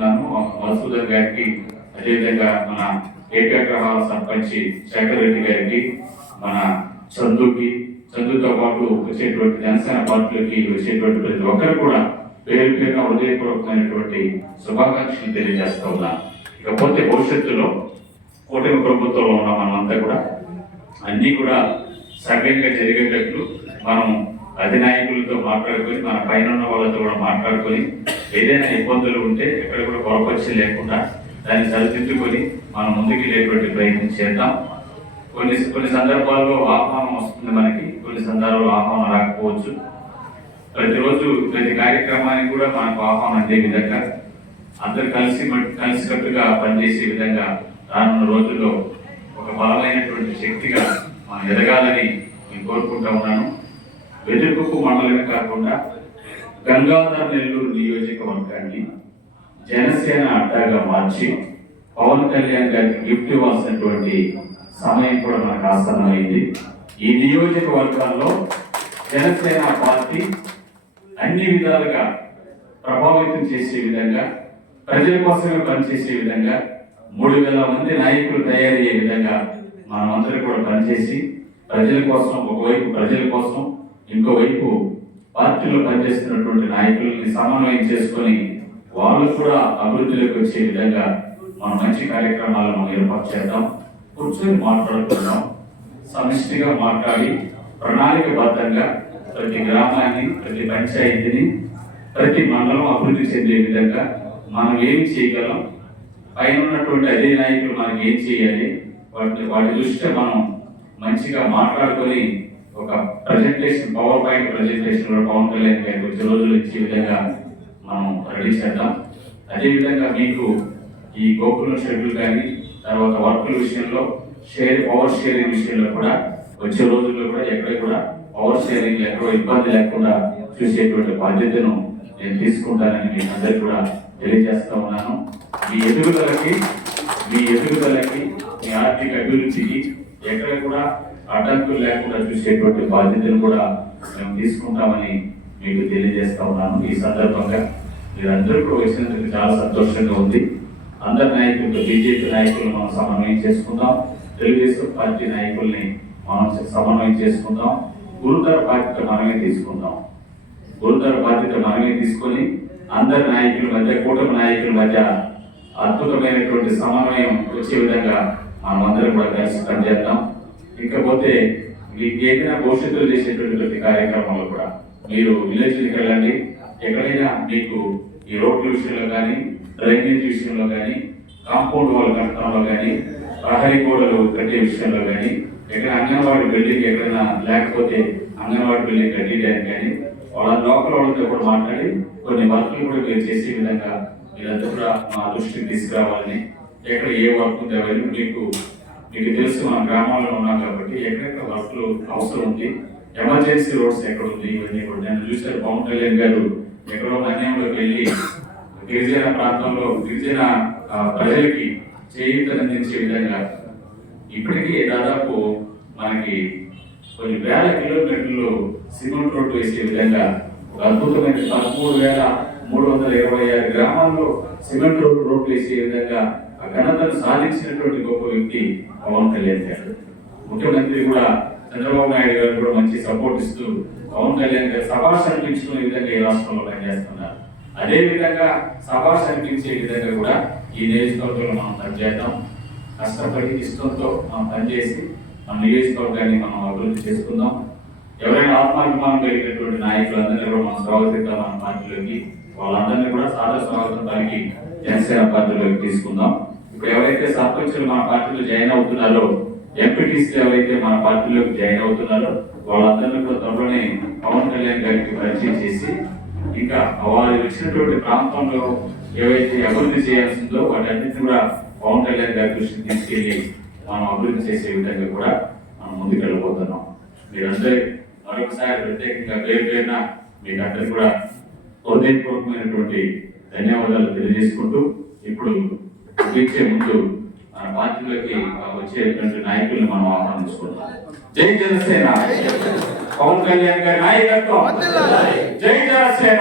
మధుసూదన్ గారికి, అదేవిధంగా మన ఏకాగ్రహాల సర్పంచ్ శేఖర్ రెడ్డి గారికి, మన చందుతో పాటు వచ్చేటువంటి జనసేన పార్టీలోకి వచ్చేటువంటి ప్రతి ఒక్కరు కూడా పేరు పేరున హృదయపూర్వకమైనటువంటి శుభాకాంక్షలు తెలియజేస్తా ఉన్నాను. ఇకపోతే భవిష్యత్తులో కూటమి ప్రభుత్వంలో ఉన్న మనమంతా కూడా అన్నీ కూడా సవ్యంగా జరిగేటట్లు మనం అధినాయకులతో మాట్లాడుకొని, మన పైన ఉన్న వాళ్ళతో కూడా మాట్లాడుకొని, ఏదైనా ఇబ్బందులు ఉంటే ఎక్కడ కూడా పొరపరిచి లేకుండా దాన్ని సరిదిద్దుకొని మనం ముందుకు వెళ్ళేటువంటి ప్రయత్నం చేద్దాం. కొన్ని సందర్భాల్లో ఆహ్వానం వస్తుంది మనకి, కొన్ని సందర్భాల్లో ఆహ్వానం రాకపోవచ్చు. ప్రతిరోజు ప్రతి కార్యక్రమానికి కూడా మనకు ఆహ్వానం అందే విధంగా అందరు కలిసికట్టుగా పనిచేసే విధంగా రానున్న రోజుల్లో ఒక బలమైనటువంటి శక్తిగా మనం ఎదగాలని నేను కోరుకుంటా ఉన్నాను. వెదురుకుప్పు మండలమే కాకుండా గంగాధర నెల్లూరు నియోజకవర్గాన్ని జనసేన అడ్డాగా మార్చి పవన్ కళ్యాణ్ గారికి గిఫ్ట్ ఇవ్వాల్సినటువంటి సమయం కూడా మనకు ఆసన్నమైంది. ఈ నియోజకవర్గాల్లో జనసేన పార్టీ అన్ని విధాలుగా ప్రభావితం చేసే విధంగా, ప్రజల కోసమే పనిచేసే విధంగా, 3,000 మంది నాయకులు తయారయ్యే విధంగా మనమందరూ కూడా పనిచేసి ప్రజల కోసం, ఒకవైపు ప్రజల కోసం, ఇంకోవైపు పార్టీలో పనిచేస్తున్నటువంటి నాయకుల్ని సమన్వయం చేసుకొని వాళ్ళు కూడా అభివృద్ధిలోకి వచ్చే విధంగా మనం మంచి కార్యక్రమాలను ఏర్పాటు చేద్దాం. కూర్చొని మాట్లాడుకుందాం, సమిష్టిగా మాట్లాడి ప్రణాళికబద్ధంగా ప్రతి గ్రామాన్ని, ప్రతి పంచాయతీని, ప్రతి మండలం అభివృద్ధి చెందే విధంగా మనం ఏమి చేయగలం, పైన ఉన్నటువంటి అదే నాయకులు మనకి ఏం చేయాలి, వాటి దృష్ట్యా మనం మంచిగా మాట్లాడుకొని ఒక presentation, power point presentation Pawan Kalyan గారికి వచ్చే రోజులు ఇచ్చే విధంగా మనం రెడీ చేద్దాం. అదేవిధంగా మీకు ఈ గోకులం షెడ్యూల్ కానీ, తర్వాత వర్కుల విషయంలో పవర్ షేరింగ్ విషయంలో కూడా వచ్చే రోజుల్లో కూడా ఎక్కడ కూడా పవర్ షేరింగ్ ఎక్కడో ఇబ్బంది లేకుండా చూసేటువంటి బాధ్యతను నేను తీసుకుంటానని మీకు అందరికీ కూడా తెలియజేస్తా ఉన్నాను. మీ ఎదుగుదలకి, మీ ఆర్థిక అభివృద్ధికి ఎక్కడ కూడా అడ్డంకులు లేకుండా చూసేటువంటి బాధ్యతను కూడా మేము తీసుకుంటామని మీకు తెలియజేస్తా ఉన్నాను. ఈ సందర్భంగా మీరందరూ కూడా వచ్చినందుకు చాలా సంతోషంగా ఉంది. అందరి నాయకులతో, బీజేపీ నాయకులు మనం సమన్వయం చేసుకుందాం, తెలుగుదేశం పార్టీ నాయకుల్ని మనం సమన్వయం చేసుకుందాం, గురుతర బాధ్యత మనమే తీసుకుందాం. గురుతర బాధ్యత మనమే తీసుకొని అందరి నాయకుల మధ్య, కూటమి నాయకుల మధ్య అద్భుతమైనటువంటి సమన్వయం వచ్చే విధంగా మనం అందరం కూడా కలిసి పనిచేద్దాం. ఇకపోతే మీకు ఏదైనా భవిష్యత్తులో చేసేటువంటి ప్రతి కార్యక్రమంలో కూడా మీరు విలేజ్కి వెళ్ళండి. ఎక్కడైనా మీకు ఈ రోడ్ల విషయంలో కానీ, డ్రైనేజ్ విషయంలో కానీ, కాంపౌండ్ వాల్ కట్టడంలో కానీ, ప్రహరీ గోడలు కట్టే విషయంలో కానీ, ఎక్కడ అంగన్వాడీ బిల్డింగ్ ఎక్కడైనా లేకపోతే అంగన్వాడీ బిల్డింగ్ కట్టేయడానికి కానీ వాళ్ళ లోకల్ వాళ్ళతో కూడా మాట్లాడి కొన్ని వర్కులు కూడా మీరు చేసే విధంగా మీరంతా కూడా మా దృష్టికి తీసుకురావాలని, ఎక్కడ ఏ వర్క్ ఉంటే అవన్నీ మీకు తెలుసు. మన గ్రామాల్లో ఉన్నాం కాబట్టి ఎక్కడెక్కడ వర్క్లు అవసరం ఉంది, ఎమర్జెన్సీ రోడ్స్ ఎక్కడ ఉంది, ఇవన్నీ కూడా నేను చూశాను. పవన్ కళ్యాణ్ గారు ఎక్కడో మన్యంలోకి వెళ్ళి గిరిజన ప్రాంతంలో గిరిజన ప్రజలకి చేయూతనందించే విధంగా ఇప్పటికీ దాదాపు మనకి కొన్ని వేల కిలోమీటర్లు సిమెంట్ రోడ్డు వేసే విధంగా ఒక అద్భుతమైన 13,326 గ్రామాల్లో సిమెంట్ రోడ్లు వేసే విధంగా ఆ ఘనతను సాధించినటువంటి గొప్ప వ్యక్తి పవన్ కళ్యాణ్ గారు. ముఖ్యమంత్రి కూడా చంద్రబాబు నాయుడు గారు కూడా మంచి సపోర్ట్ ఇస్తూ పవన్ కళ్యాణ్ గారు సభాష్ అనిపించుకునే విధంగా ఈ రాష్ట్రంలో పనిచేస్తున్నారు. అదే విధంగా సభాష్ అనిపించే విధంగా కూడా ఈ నియోజకవర్గంలో మనం పనిచేద్దాం. కష్టపడి ఇష్టంతో మనం పనిచేసి మన నియోజకవర్గాన్ని మనం అభివృద్ధి చేసుకుందాం. ఎవరైనా ఆత్మాభిమానం కలిగినటువంటి నాయకులందరినీ కూడా మనం స్వాగతిద్దాం మన పార్టీలోకి. వాళ్ళందరినీ కూడా సాదర స్వాగతం పలికి జనసేన పార్టీలోకి తీసుకుందాం. ఇప్పుడు ఎవరైతే సర్పంచులు మన పార్టీలో జాయిన్ అవుతున్నారో, ఎంపీటీసీలు ఎవరైతే మన పార్టీలోకి జాయిన్ అవుతున్నారో వాళ్ళందరినీ కూడా త్వరలోనే పవన్ కళ్యాణ్ గారికి పరిచయం చేసి, ఇంకా వారు వచ్చినటువంటి ప్రాంతంలో ఏవైతే అభివృద్ధి చేయాల్సిందో వాటన్నిటిని కూడా పవన్ కళ్యాణ్ గారి దృష్టికి తీసుకెళ్లి మనం అభివృద్ధి చేసే విధంగా కూడా మనం ముందుకు వెళ్ళబోతున్నాం. మీరందరూ మరొకసారి ప్రత్యేకంగా పేరున మీకు అందరికీ కూడా హృదయపూర్వకమైనటువంటి ధన్యవాదాలు తెలియజేసుకుంటూ, ఇప్పుడు ముగించే ముందు మన పార్టీలోకి వచ్చేటువంటి నాయకులను మనం ఆహ్వానించుకుంటాం. జై జనసేన, పవన్ కళ్యాణ్ గారి నాయకత్వం. జై జనసేన.